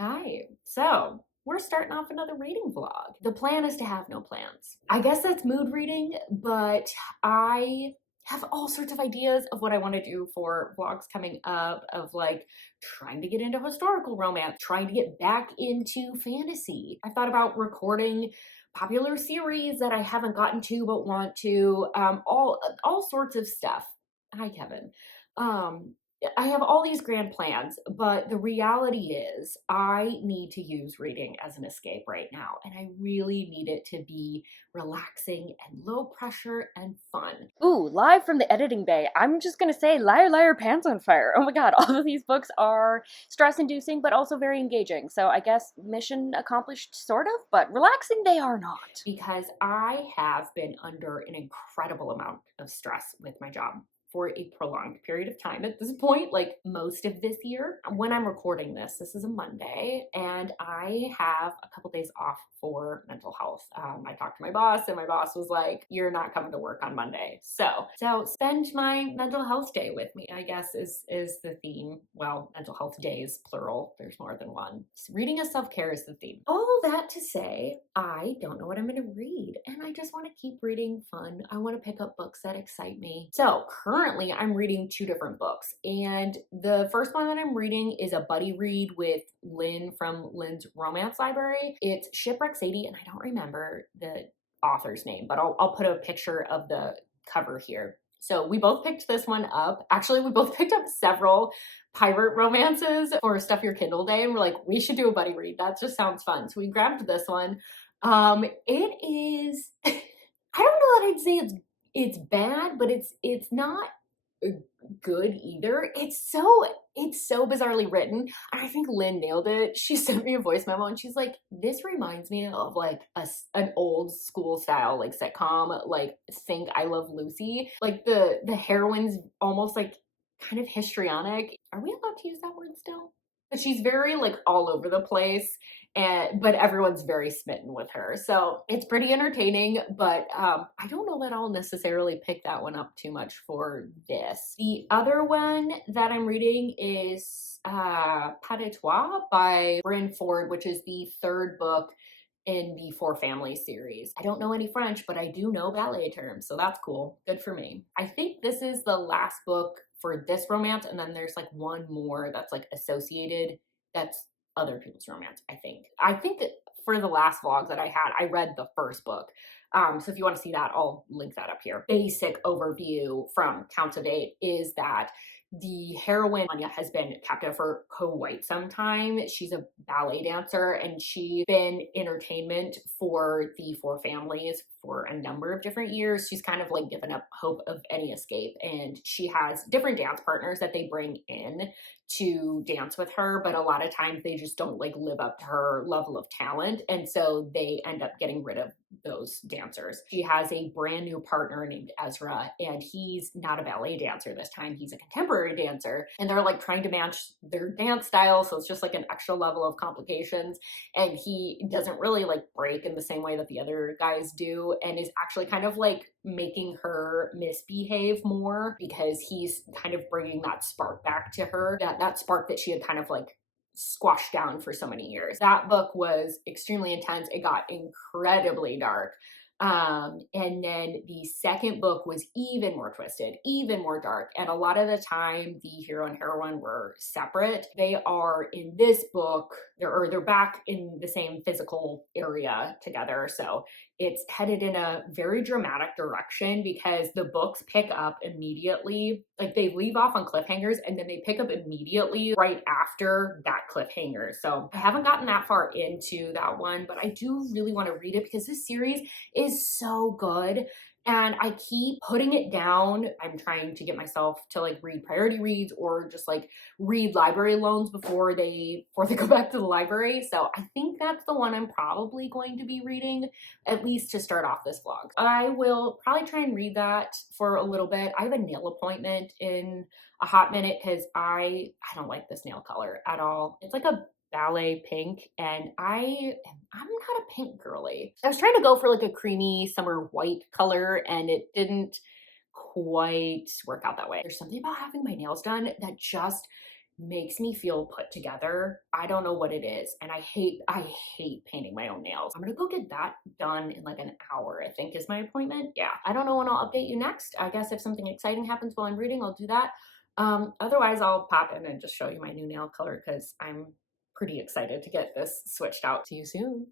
Hi. So, we're starting off another reading vlog. The plan is to have no plans. I guess that's mood reading, but I have all sorts of ideas of what I want to do for vlogs coming up, of like trying to get into historical romance, trying to get back into fantasy. I thought about recording popular series that I haven't gotten to but want to, all sorts of stuff. Hi, Kevin. Um, I have all these grand plans, but the reality is I need to use reading as an escape right now. And I really need it to be relaxing and low pressure and fun. Ooh, live from the editing bay. I'm just gonna say, liar, liar, pants on fire. Oh my god, all of these books are stress inducing, but also very engaging. So I guess mission accomplished, sort of, but relaxing they are not. Because I have been under an incredible amount of stress with my job for a prolonged period of time at this point, like most of this year. When I'm recording this, this is a Monday, and I have a couple days off for mental health. I talked to my boss, and my boss was like, "You're not coming to work on Monday." So spend my mental health day with me, I guess is the theme. Well, mental health days, plural. There's more than one. Reading as self-care is the theme. All that to say, I don't know what I'm going to read, and I just want to keep reading fun. I want to pick up books that excite me. So currently I'm reading two different books, and the first one that I'm reading is a buddy read with Lynn from Lynn's Romance Library. It's Shipwreck Sadie, and I don't remember the author's name, but I'll put a picture of the cover here. So we both picked this one up. Actually, we both picked up several pirate romances for Stuff Your Kindle Day, and we're like, we should do a buddy read. That just sounds fun. So we grabbed this one. It is, I don't know that I'd say it's bad, but it's not good either. It's so bizarrely written. And I think Lynn nailed it. She sent me a voice memo and she's like, this reminds me of like an old school style like sitcom, like think I Love Lucy. Like the heroine's almost like kind of histrionic. Are we allowed to use that word still? But she's very like all over the place, and but everyone's very smitten with her. So it's pretty entertaining, but I don't know that I'll necessarily pick that one up too much for this. The other one that I'm reading is Pas de Toi by Bryn Ford, which is the third book in the Four Families series. I don't know any French, but I do know ballet terms, so that's cool. Good for me. I think this is the last book for this romance, and then there's like one more that's like associated, that's other people's romance, I think. I think that for the last vlog that I had, I read the first book. So if you want to see that, I'll link that up here. Basic overview from Counts of Eight is that the heroine, Anya, has been captive for quite some time. She's a ballet dancer, and she's been entertainment for the Four Families for a number of different years. She's kind of like given up hope of any escape, and she has different dance partners that they bring in to dance with her, but a lot of times they just don't like live up to her level of talent, and so they end up getting rid of those dancers. She has a brand new partner named Ezra, and he's not a ballet dancer this time, he's a contemporary dancer, and they're like trying to match their dance style, so it's just like an extra level of complications, and he doesn't really like break in the same way that the other guys do, and is actually kind of like making her misbehave more because he's kind of bringing that spark back to her, that spark that she had kind of like squashed down for so many years. That book was extremely intense. It got incredibly dark. And then the second book was even more twisted, even more dark. And a lot of the time, the hero and heroine were separate. They are in this book, they're back in the same physical area together. So it's headed in a very dramatic direction because the books pick up immediately. Like they leave off on cliffhangers and then they pick up immediately right after that cliffhanger. So I haven't gotten that far into that one, but I do really want to read it because this series is so good. And I keep putting it down. I'm trying to get myself to like read priority reads or just like read library loans before they go back to the library. So I think that's the one I'm probably going to be reading, at least to start off this vlog. I will probably try and read that for a little bit. I have a nail appointment in a hot minute because I don't like this nail color at all. It's like a ballet pink, and I'm not a pink girly. I was trying to go for like a creamy summer white color, and it didn't quite work out that way. There's something about having my nails done that just makes me feel put together. I don't know what it is. And I hate painting my own nails. I'm gonna go get that done in like an hour, I think is my appointment. Yeah, I don't know when I'll update you next. I guess if something exciting happens while I'm reading, I'll do that. Otherwise I'll pop in and just show you my new nail color because I'm pretty excited to get this switched out. See you soon.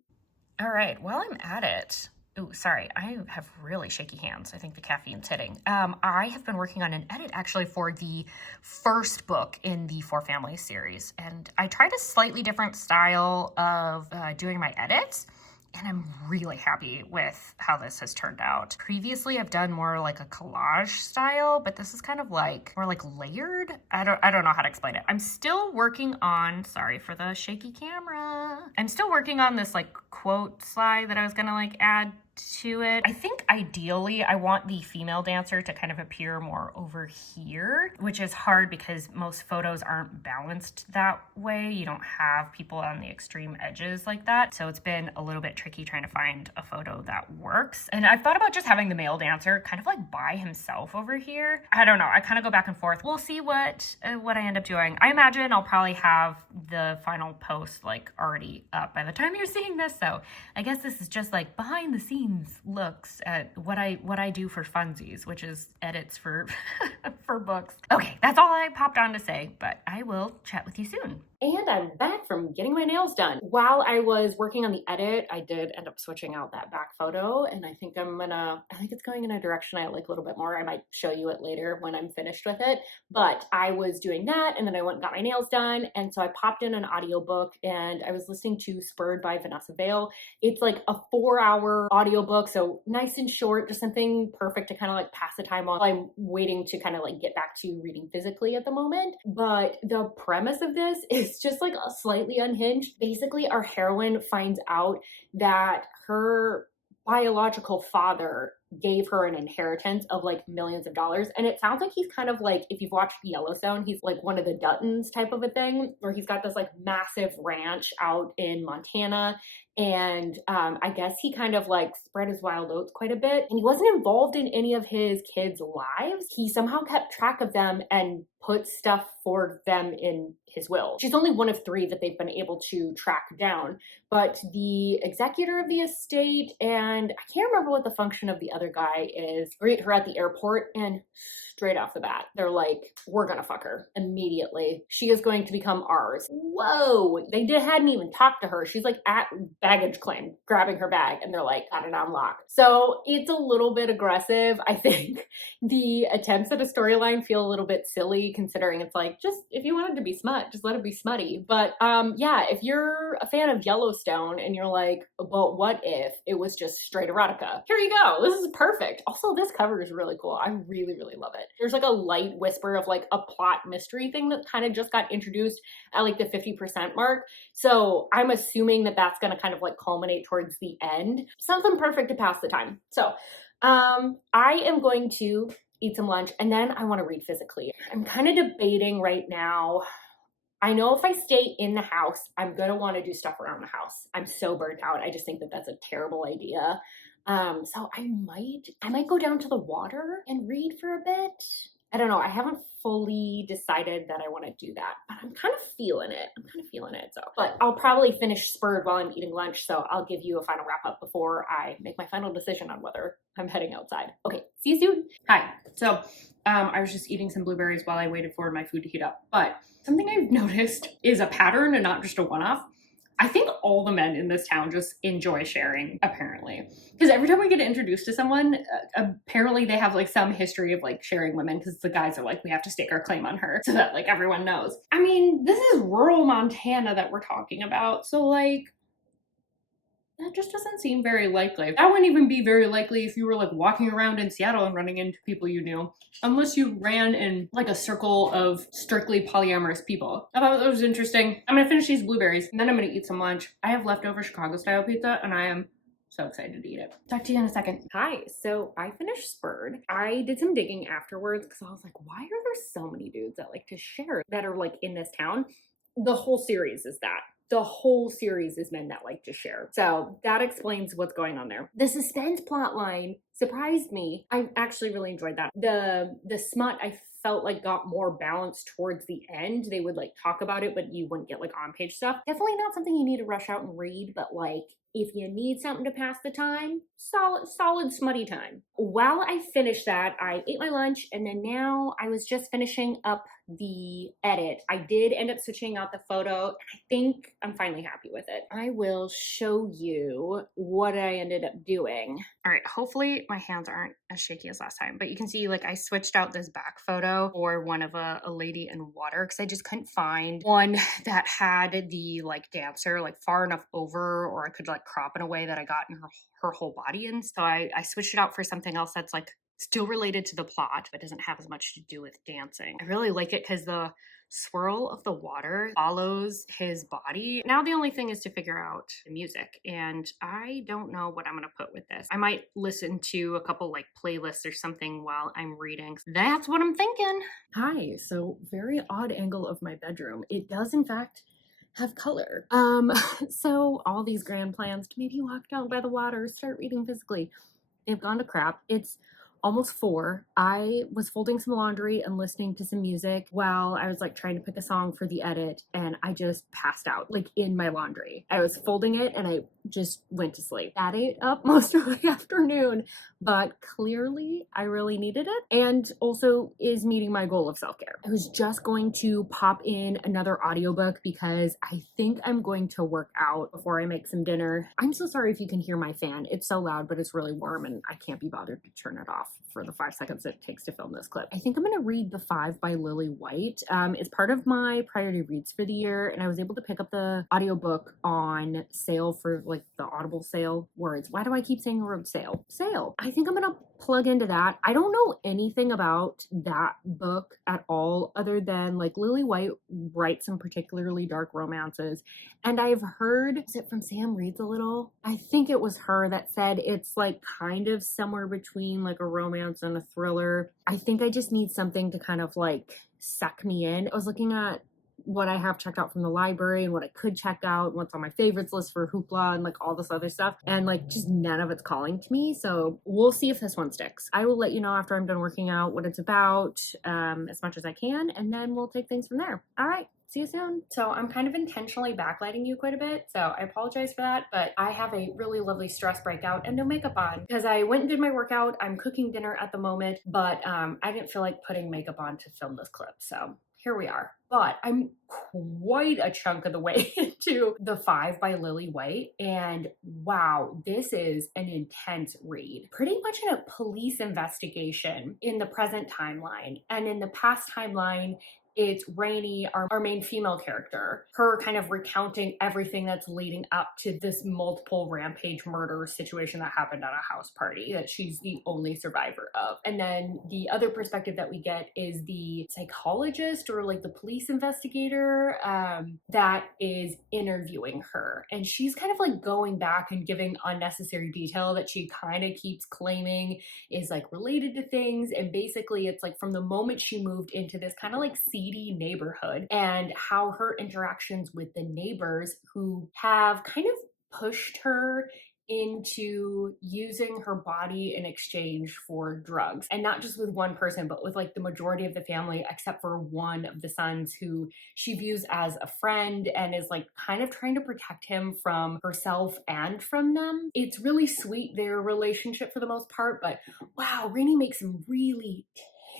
All right, while I'm at it, ooh, sorry, I have really shaky hands. I think the caffeine's hitting. I have been working on an edit actually for the first book in the Four Families series, and I tried a slightly different style of doing my edits, and I'm really happy with how this has turned out. Previously, I've done more like a collage style, but this is kind of like more like layered. I don't know how to explain it. I'm still working on, sorry for the shaky camera. I'm still working on this like quote slide that I was gonna like add to it. I think ideally I want the female dancer to kind of appear more over here, which is hard because most photos aren't balanced that way. You don't have people on the extreme edges like that. So it's been a little bit tricky trying to find a photo that works. And I've thought about just having the male dancer kind of like by himself over here. I don't know. I kind of go back and forth. We'll see what I end up doing. I imagine I'll probably have the final post like already up by the time you're seeing this. So I guess this is just like behind the scenes looks at what I do for funsies, which is edits for for books. Okay, that's all I popped on to say, but I will chat with you soon. And I'm back from getting my nails done. While I was working on the edit, I did end up switching out that back photo, and I think it's going in a direction I like a little bit more. I might show you it later when I'm finished with it, but I was doing that, and then I went and got my nails done, and so I popped in an audiobook, and I was listening to Spurred by Vanessa Vale. It's like a 4-hour audiobook, so nice and short, just something perfect to kind of like pass the time while I'm waiting to kind of like get back to reading physically at the moment. But the premise of this is just like a slightly unhinged. Basically, our heroine finds out that her biological father gave her an inheritance of like millions of dollars. And it sounds like he's kind of like, if you've watched Yellowstone, he's like one of the Duttons type of a thing, where he's got this like massive ranch out in Montana. And I guess he kind of like spread his wild oats quite a bit. And he wasn't involved in any of his kids' lives. He somehow kept track of them and put stuff for them in his will. She's only one of 3 that they've been able to track down. But the executor of the estate, and I can't remember what the function of the other guy is, greet her at the airport, and straight off the bat, they're like, we're gonna fuck her immediately. She is going to become ours. Whoa, hadn't even talked to her. She's like at baggage claim, grabbing her bag, and they're like, got it on lock. So it's a little bit aggressive. I think the attempts at a storyline feel a little bit silly, considering it's like, just if you want it to be smut, just let it be smutty. But yeah, if you're a fan of Yellowstone and you're like, but what if it was just straight erotica? Here you go. This is perfect. Also, this cover is really cool. I really, really love it. There's like a light whisper of like a plot mystery thing that kind of just got introduced at like the 50% mark. So I'm assuming that that's going to kind of like culminate towards the end. Something perfect to pass the time. So I am going to eat some lunch and then I want to read physically. I'm kind of debating right now. I know if I stay in the house, I'm going to want to do stuff around the house. I'm so burnt out. I just think that that's a terrible idea. So I might go down to the water and read for a bit. I don't know. I haven't fully decided that I want to do that, but I'm kind of feeling it. So, but I'll probably finish Spurred while I'm eating lunch. So I'll give you a final wrap up before I make my final decision on whether I'm heading outside. Okay. See you soon. Hi. So, I was just eating some blueberries while I waited for my food to heat up, but something I've noticed is a pattern and not just a one-off. I think all the men in this town just enjoy sharing, apparently. Because every time we get introduced to someone, apparently they have like some history of like sharing women, because the guys are like, we have to stake our claim on her so that like everyone knows. I mean, this is rural Montana that we're talking about. So like, that just doesn't seem very likely. That wouldn't even be very likely if you were like walking around in Seattle and running into people you knew. Unless you ran in like a circle of strictly polyamorous people. I thought that was interesting. I'm gonna finish these blueberries and then I'm gonna eat some lunch. I have leftover Chicago style pizza and I am so excited to eat it. Talk to you in a second. Hi, so I finished Spurred. I did some digging afterwards because I was like, why are there so many dudes that like to share that are like in this town? The whole series is that. The whole series is men that like to share. So that explains what's going on there. The suspense plot line surprised me. I actually really enjoyed that. The smut I felt like got more balanced towards the end. They would like talk about it, but you wouldn't get like on page stuff. Definitely not something you need to rush out and read, but like if you need something to pass the time, solid smutty time. While I finished that, I ate my lunch, and then now I was just finishing up the edit. I did end up switching out the photo, and I think I'm finally happy with it. I will show you what I ended up doing. All right, hopefully my hands aren't as shaky as last time, but you can see like I switched out this back photo for one of a lady in water because I just couldn't find one that had the like dancer like far enough over, or I could like crop in a way that I got in her whole body in. So I switched it out for something else that's like still related to the plot, but doesn't have as much to do with dancing. I really like it because the swirl of the water follows his body. Now the only thing is to figure out the music, and I don't know what I'm gonna put with this. I might listen to a couple like playlists or something while I'm reading. That's what I'm thinking. Hi, so very odd angle of my bedroom. It does in fact have color. So all these grand plans to maybe walk down by the water, start reading physically, they've gone to crap. It's almost 4. I was folding some laundry and listening to some music while I was like trying to pick a song for the edit, and I just passed out like in my laundry. I was folding it and I just went to sleep. That ate up most of the afternoon, but clearly I really needed it, and also is meeting my goal of self-care. I was just going to pop in another audiobook because I think I'm going to work out before I make some dinner. I'm so sorry if you can hear my fan. It's so loud, but it's really warm and I can't be bothered to turn it off for the 5 seconds it takes to film this clip. I think I'm going to read The Five by Lily White. It's part of my priority reads for the year, and I was able to pick up the audiobook on sale for like the Audible sale. Words. Why do I keep saying the word sale? Sale. I think I'm going to plug into that. I don't know anything about that book at all other than like Lily White writes some particularly dark romances, and I've heard, is it from Sam Reads a Little? I think it was her that said it's like kind of somewhere between like a romance and a thriller. I think I just need something to kind of like suck me in. I was looking at what I have checked out from the library and what I could check out, what's on my favorites list for Hoopla and like all this other stuff, and like just none of it's calling to me. So we'll see if this one sticks. I will let you know after I'm done working out what it's about, as much as I can, and then we'll take things from there. All right. See you soon. So I'm kind of intentionally backlighting you quite a bit, so I apologize for that, but I have a really lovely stress breakout and no makeup on because I went and did my workout. I'm cooking dinner at the moment, but I didn't feel like putting makeup on to film this clip, so here we are. But I'm quite a chunk of the way into The Five by Lily White, and wow, this is an intense read. Pretty much in a police investigation in the present timeline, and in the past timeline, it's Rainey, our main female character, her kind of recounting everything that's leading up to this multiple rampage murder situation that happened at a house party that she's the only survivor of. And then the other perspective that we get is the psychologist or like the police investigator that is interviewing her. And she's kind of like going back and giving unnecessary detail that she kind of keeps claiming is like related to things. And basically it's like from the moment she moved into this kind of like seedy neighborhood and how her interactions with the neighbors who have kind of pushed her into using her body in exchange for drugs, and not just with one person but with like the majority of the family except for one of the sons who she views as a friend and is like kind of trying to protect him from herself and from them. It's really sweet, their relationship for the most part, but wow, Rainey makes some really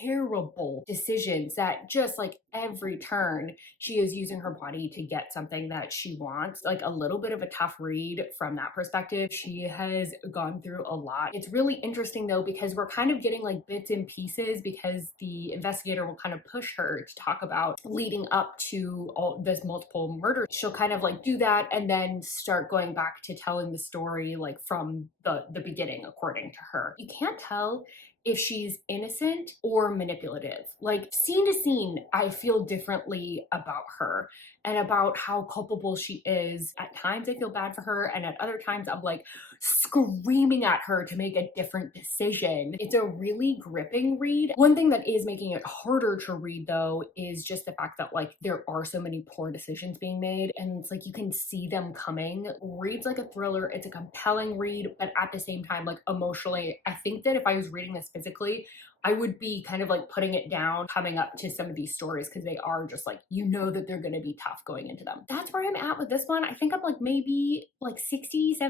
terrible decisions that just like every turn she is using her body to get something that she wants. Like a little bit of a tough read from that perspective. She has gone through a lot. It's really interesting though because we're kind of getting like bits and pieces because the investigator will kind of push her to talk about leading up to all this multiple murder. She'll kind of like do that and then start going back to telling the story like from the beginning according to her. You can't tell if she's innocent or manipulative. Like scene to scene, I feel differently about her and about how culpable she is. At times I feel bad for her, and at other times I'm like screaming at her to make a different decision. It's a really gripping read. One thing that is making it harder to read though is just the fact that like there are so many poor decisions being made, and it's like you can see them coming. Reads like a thriller. It's a compelling read, but at the same time, like emotionally, I think that if I was reading this physically, I would be kind of like putting it down coming up to some of these stories because they are just like, you know that they're going to be tough going into them. That's where I'm at with this one. I think I'm like maybe like 60-70%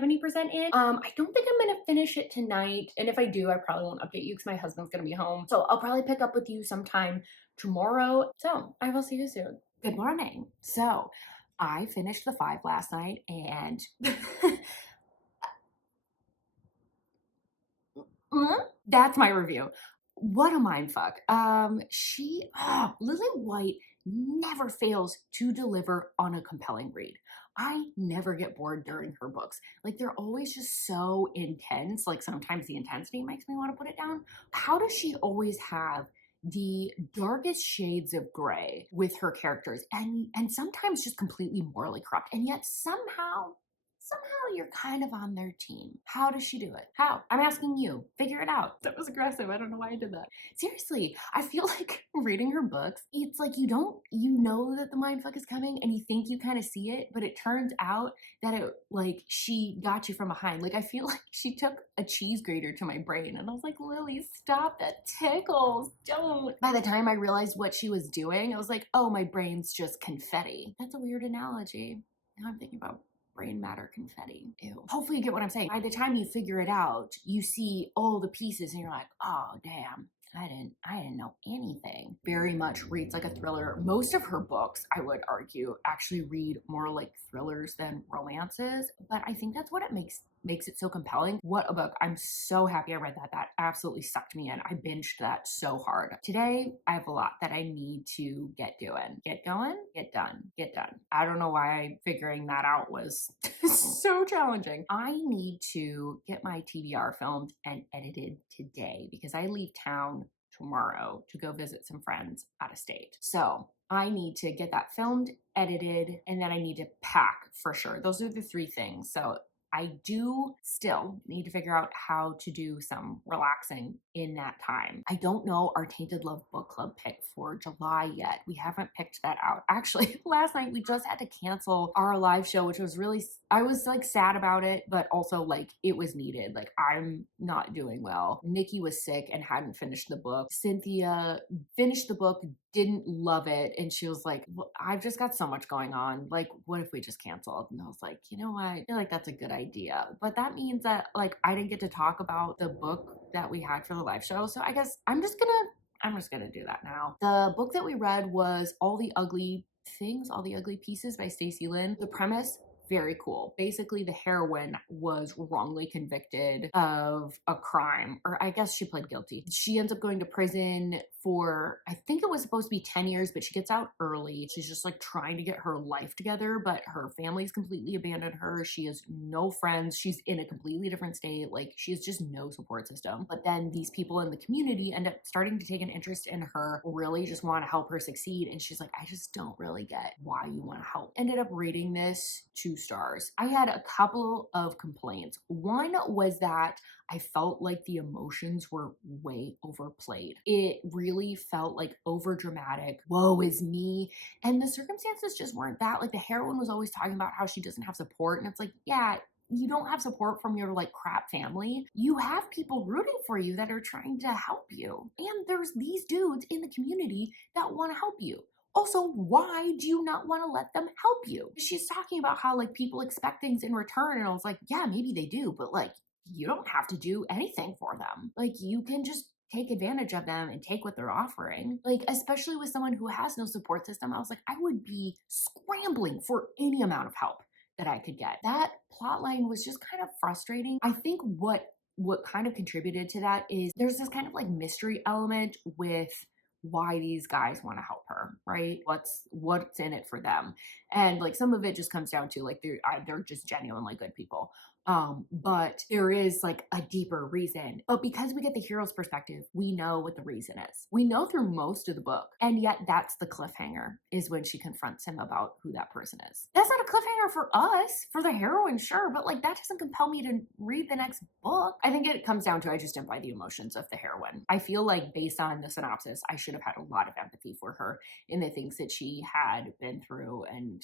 in. I don't think I'm going to finish it tonight. And if I do, I probably won't update you because my husband's going to be home. So I'll probably pick up with you sometime tomorrow. So I will see you soon. Good morning. So I finished the 5 last night and that's my review. What a mind fuck. Lily White never fails to deliver on a compelling read. I never get bored during her books. Like they're always just so intense. Like sometimes the intensity makes me want to put it down. How does she always have the darkest shades of gray with her characters and sometimes just completely morally corrupt and yet somehow you're kind of on their team. How does she do it? How? I'm asking you. Figure it out. That was aggressive. I don't know why I did that. Seriously, I feel like reading her books, it's like you know that the mindfuck is coming and you think you kind of see it, but it turns out that it like she got you from behind. Like I feel like she took a cheese grater to my brain and I was like, Lily, stop, that tickles. Don't. By the time I realized what she was doing, I was like, oh, my brain's just confetti. That's a weird analogy. Now I'm thinking about brain matter confetti. Ew. Hopefully you get what I'm saying. By the time you figure it out, you see all the pieces and you're like, oh damn, I didn't know anything. Very much reads like a thriller. Most of her books, I would argue, actually read more like thrillers than romances, but I think that's what it makes it so compelling. What a book. I'm so happy I read that. That absolutely sucked me in. I binged that so hard. Today, I have a lot that I need to get doing. Get going, get done, get done. I don't know why figuring that out was so challenging. I need to get my TBR filmed and edited today because I leave town tomorrow to go visit some friends out of state. So I need to get that filmed, edited, and then I need to pack for sure. Those are the 3 things. So I do still need to figure out how to do some relaxing in that time. I don't know our Tainted Love book club pick for July yet. We haven't picked that out. Actually, last night we just had to cancel our live show, which was really, I was like sad about it, but also like it was needed. Like I'm not doing well. Nikki was sick and hadn't finished the book. Cynthia finished the book, didn't love it. And she was like, well, I've just got so much going on. Like, what if we just canceled? And I was like, you know what? I feel like that's a good idea. But that means that like I didn't get to talk about the book that we had for the live show. So I guess I'm just gonna do that now. The book that we read was All the Ugly Things, All the Ugly Pieces by Stacey Lynn. The premise, very cool. Basically, the heroine was wrongly convicted of a crime, or I guess she pled guilty. She ends up going to prison for, I think it was supposed to be 10 years, but she gets out early. She's just like trying to get her life together, but her family's completely abandoned her. She has no friends. She's in a completely different state. Like she has just no support system. But then these people in the community end up starting to take an interest in her, really just want to help her succeed. And she's like, I just don't really get why you want to help. Ended up rating this 2 stars. I had a couple of complaints. One was that I felt like the emotions were way overplayed. It really felt like over dramatic. Woe is me. And the circumstances just weren't that. Like the heroine was always talking about how she doesn't have support. And it's like, yeah, you don't have support from your like crap family. You have people rooting for you that are trying to help you. And there's these dudes in the community that want to help you. Also, why do you not want to let them help you? She's talking about how like people expect things in return. And I was like, yeah, maybe they do, but like, you don't have to do anything for them. Like you can just take advantage of them and take what they're offering. Like, especially with someone who has no support system, I was like, I would be scrambling for any amount of help that I could get. That plot line was just kind of frustrating. I think what kind of contributed to that is there's this kind of like mystery element with why these guys want to help her, right? What's in it for them. And like some of it just comes down to like they're just genuinely good people. But there is like a deeper reason. But because we get the hero's perspective, we know what the reason is. We know through most of the book. And yet that's the cliffhanger, is when she confronts him about who that person is. That's not a cliffhanger for us, for the heroine, sure, but like that doesn't compel me to read the next book. I think it comes down to I just didn't buy the emotions of the heroine. I feel like based on the synopsis, I should have had a lot of empathy for her in the things that she had been through and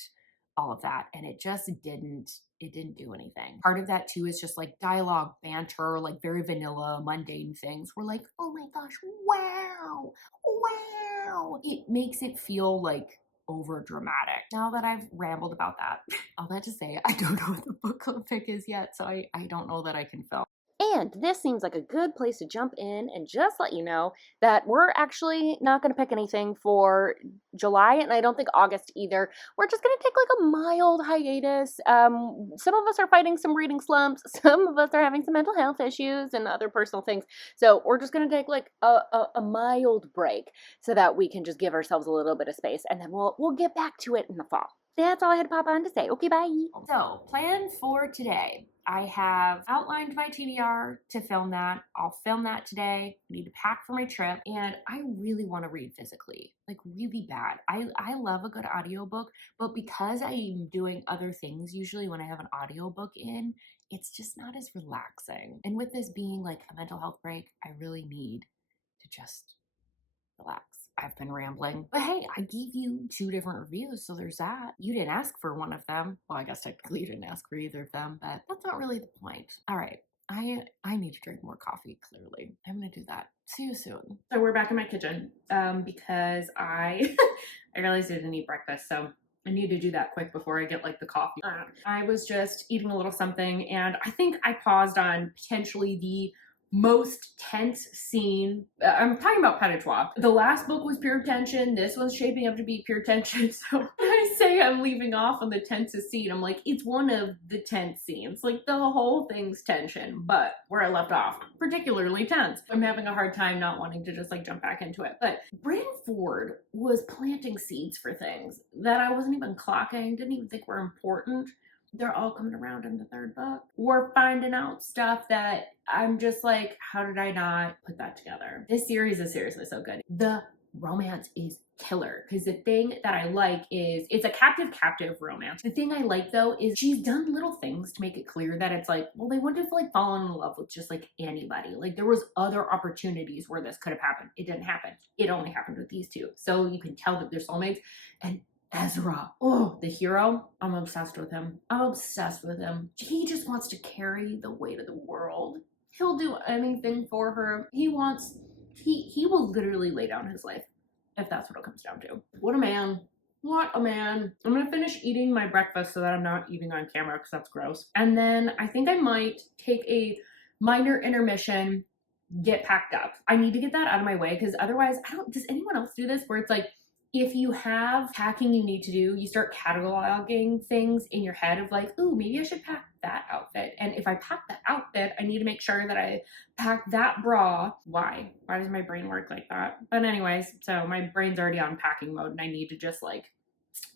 all of that. And it just didn't do anything. Part of that too is just like dialogue, banter, like very vanilla, mundane things. We're like, oh my gosh, wow, wow. It makes it feel like over dramatic. Now that I've rambled about that, all that to say, I don't know what the book club pick is yet, so I don't know that I can film. And this seems like a good place to jump in and just let you know that we're actually not going to pick anything for July, and I don't think August either. We're just going to take like a mild hiatus. Some of us are fighting some reading slumps, some of us are having some mental health issues and other personal things. So we're just going to take like a mild break so that we can just give ourselves a little bit of space, and then we'll get back to it in the fall. That's all I had to pop on to say. Okay, bye. So, plan for today. I have outlined my TBR to film that. I'll film that today. I need to pack for my trip. And I really want to read physically, like really bad. I love a good audiobook, but because I'm doing other things usually when I have an audiobook in, it's just not as relaxing. And with this being like a mental health break, I really need to just relax. I've been rambling, but hey, I gave you 2 different reviews, so there's that. You didn't ask for one of them. Well, I guess technically you didn't ask for either of them, but that's not really the point. All right, I need to drink more coffee, clearly. I'm gonna do that. See you soon. So we're back in my kitchen because I I realized I didn't eat breakfast, so I need to do that quick before I get like the coffee. I was just eating a little something, and I think I paused on potentially the most tense scene. I'm talking about Petatoire. The last book was pure tension. This one's shaping up to be pure tension. So when I say I'm leaving off on the tensest scene, I'm like, it's one of the tense scenes. Like the whole thing's tension, but where I left off, particularly tense. I'm having a hard time not wanting to just like jump back into it. But Bran Ford was planting seeds for things that I wasn't even clocking, didn't even think were important. They're all coming around in the 3rd book. We're finding out stuff that I'm just like, how did I not put that together? This series is seriously so good. The romance is killer because the thing that I like is it's a captive romance. The thing I like though is she's done little things to make it clear that it's like, well, they wouldn't have like fallen in love with just like anybody. Like there was other opportunities where this could have happened. It didn't happen. It only happened with these 2. So you can tell that they're soulmates. And Ezra, oh, the hero, I'm obsessed with him. I'm obsessed with him. He just wants to carry the weight of the world. He'll do anything for her. He will literally lay down his life if that's what it comes down to. What a man. What a man. I'm gonna finish eating my breakfast so that I'm not eating on camera because that's gross. And then I think I might take a minor intermission, get packed up. I need to get that out of my way because otherwise, does anyone else do this where it's like, if you have packing you need to do, you start cataloging things in your head of like, ooh, maybe I should pack that outfit. And if I pack that outfit, I need to make sure that I pack that bra. Why? Why does my brain work like that? But anyways, so my brain's already on packing mode and I need to just like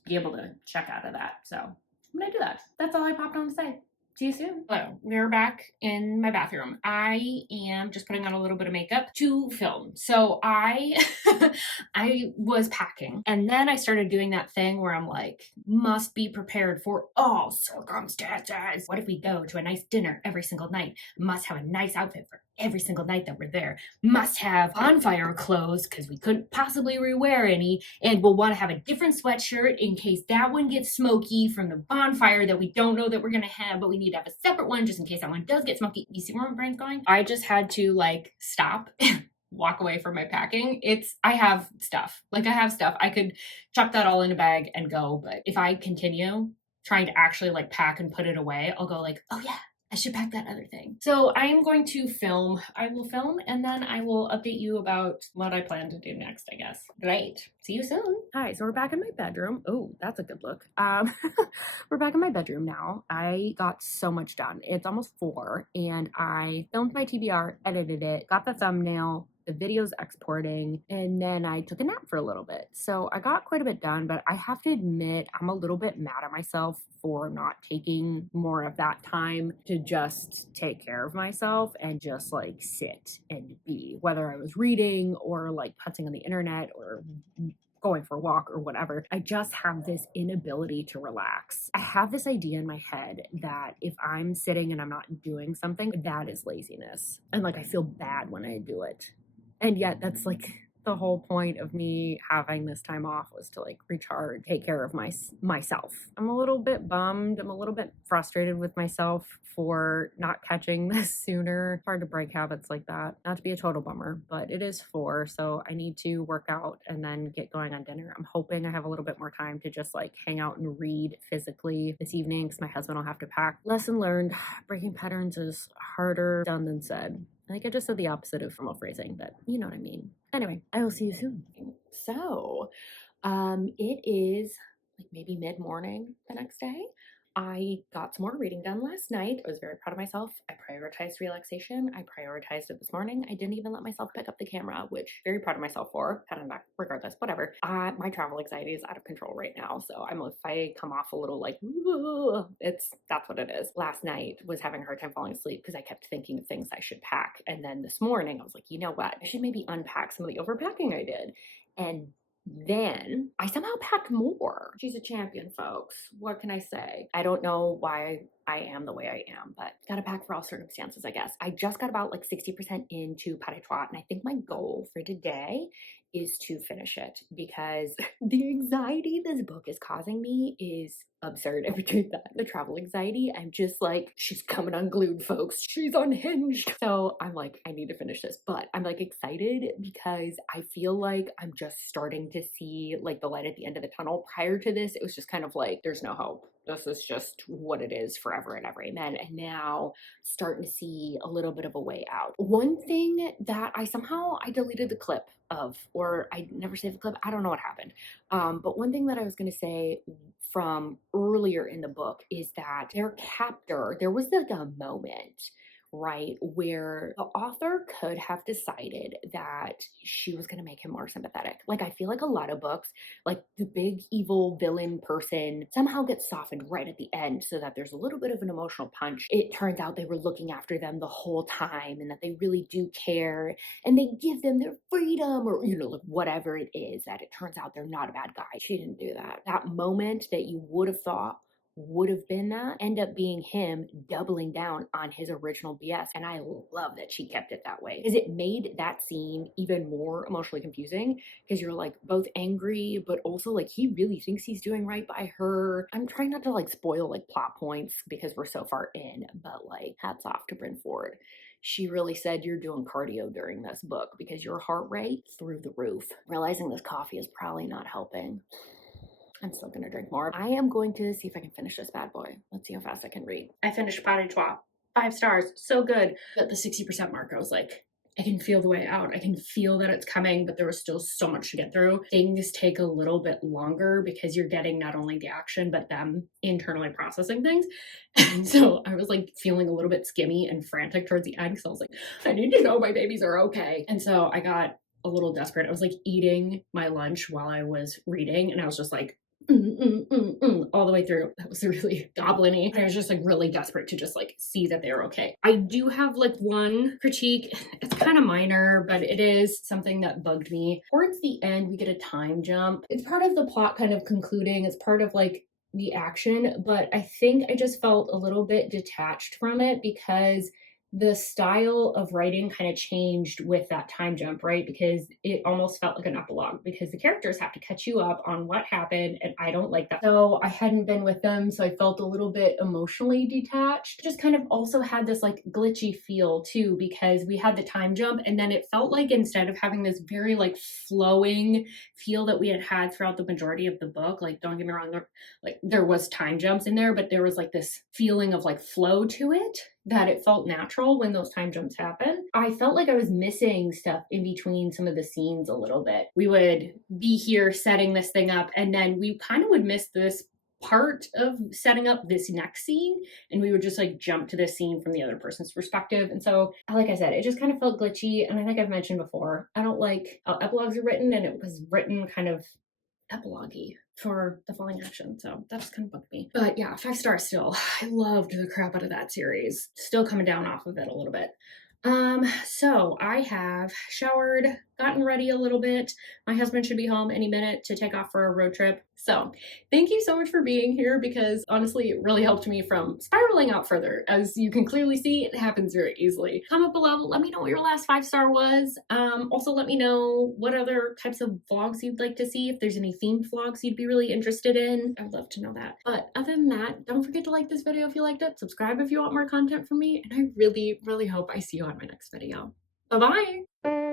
be able to check out of that. So I'm gonna do that. That's all I popped on to say. See you soon. Hello, we're back in my bathroom. I am just putting on a little bit of makeup to film. So I was packing and then I started doing that thing where I'm like, must be prepared for all circumstances. What if we go to a nice dinner every single night? Must have a nice outfit for every single night that we're there. Must have bonfire clothes because we couldn't possibly rewear any, and we'll want to have a different sweatshirt in case that one gets smoky from the bonfire that we don't know that we're gonna have, but we need to have a separate one just in case that one does get smoky. You see where my brain's going? I just had to like stop walk away from my packing. I have stuff. I could chuck that all in a bag and go, but if I continue trying to actually like pack and put it away, I'll go like, oh yeah, I should pack that other thing. So I am going to film. I will film and then I will update you about what I plan to do next, I guess. Great. See you soon. Hi, so we're back in my bedroom. Oh, that's a good look. We're back in my bedroom now. I got so much done. It's almost 4 and I filmed my TBR, edited it, got the thumbnail, the video's exporting, and then I took a nap for a little bit. So I got quite a bit done, but I have to admit, I'm a little bit mad at myself for not taking more of that time to just take care of myself and just like sit and be, whether I was reading or like putzing on the internet or going for a walk or whatever. I just have this inability to relax. I have this idea in my head that if I'm sitting and I'm not doing something, that is laziness. And like I feel bad when I do it. And yet that's like the whole point of me having this time off was to like recharge, take care of myself. I'm a little bit bummed. I'm a little bit frustrated with myself for not catching this sooner. Hard to break habits like that. Not to be a total bummer, but it is 4, so I need to work out and then get going on dinner. I'm hoping I have a little bit more time to just like hang out and read physically this evening because my husband will have to pack. Lesson learned, breaking patterns is harder done than said. I think I just said the opposite of formal phrasing, but you know what I mean. Anyway, I will see you soon. So, it is like maybe mid-morning the next day. I got some more reading done last night. I was very proud of myself. I prioritized relaxation. I prioritized it this morning. I didn't even let myself pick up the camera, which very proud of myself for. Pat on the back, regardless, whatever. My travel anxiety is out of control right now. So if I come off a little like, that's what it is. Last night was having a hard time falling asleep because I kept thinking of things I should pack. And then this morning I was like, you know what? I should maybe unpack some of the overpacking I did. And then I somehow packed more. She's a champion, folks. What can I say? I don't know why I am the way I am, but gotta pack for all circumstances, I guess. I just got about like 60% into Pâté Trois, and I think my goal for today is to finish it because the anxiety this book is causing me is absurd. In between that, the travel anxiety, I'm just like, she's coming unglued, folks. She's unhinged. So I'm like, I need to finish this, but I'm like excited because I feel like I'm just starting to see like the light at the end of the tunnel. Prior to this, it was just kind of like, there's no hope. This is just what it is forever and ever, amen. And now starting to see a little bit of a way out. One thing that I deleted the clip of, or I never saved the clip. I don't know what happened. But one thing that I was going to say from earlier in the book is that their captor, there was like a moment, right, where the author could have decided that she was going to make him more sympathetic. Like, I feel like a lot of books, like the big evil villain person somehow gets softened right at the end so that there's a little bit of an emotional punch. It turns out they were looking after them the whole time and that they really do care and they give them their freedom or, like whatever it is, that it turns out they're not a bad guy. She didn't do that. That moment that you would have thought would have been that end up being him doubling down on his original BS. And I love that she kept it that way because it made that scene even more emotionally confusing because you're like both angry, but also like he really thinks he's doing right by her. I'm trying not to like spoil like plot points because we're so far in, but like hats off to Bryn Ford. She really said you're doing cardio during this book because your heart rate through the roof. Realizing this coffee is probably not helping. I'm still gonna drink more. I am going to see if I can finish this bad boy. Let's see how fast I can read. I finished Pâté Trois. 5 stars. So good. At the 60% mark, I was like, I can feel the way out. I can feel that it's coming, but there was still so much to get through. Things take a little bit longer because you're getting not only the action, but them internally processing things. And so I was like feeling a little bit skimmy and frantic towards the end because I was like, I need to know my babies are okay. And so I got a little desperate. I was like eating my lunch while I was reading, and I was just like, all the way through. That was really goblin-y. I was just like really desperate to just like see that they're okay. I do have like one critique. It's kind of minor, but it is something that bugged me. Towards the end, we get a time jump. It's part of the plot kind of concluding. It's part of like the action, but I think I just felt a little bit detached from it because the style of writing kind of changed with that time jump, right? Because it almost felt like an epilogue because the characters have to catch you up on what happened, and I don't like that. So I hadn't been with them, so I felt a little bit emotionally detached. Just kind of also had this like glitchy feel too because we had the time jump, and then it felt like instead of having this very like flowing feel that we had throughout the majority of the book, like don't get me wrong, there was time jumps in there, but there was like this feeling of like flow to it that it felt natural when those time jumps happen. I felt like I was missing stuff in between some of the scenes a little bit. We would be here setting this thing up, and then we kind of would miss this part of setting up this next scene, and we would just like jump to this scene from the other person's perspective. And so, like I said, it just kind of felt glitchy. And I think I've mentioned before, I don't like how epilogues are written, and it was written kind of epilogue-y for the falling action. So that's kind of bugged me. But yeah, 5 stars still. I loved the crap out of that series. Still coming down off of it a little bit. So I have showered, gotten ready a little bit. My husband should be home any minute to take off for a road trip. So thank you so much for being here, because honestly, it really helped me from spiraling out further. As you can clearly see, it happens very easily. Comment below, let me know what your last 5-star was. Also let me know what other types of vlogs you'd like to see, if there's any themed vlogs you'd be really interested in. I'd love to know that. But other than that, don't forget to like this video if you liked it, subscribe if you want more content from me, and I really, really hope I see you on my next video. Bye-bye!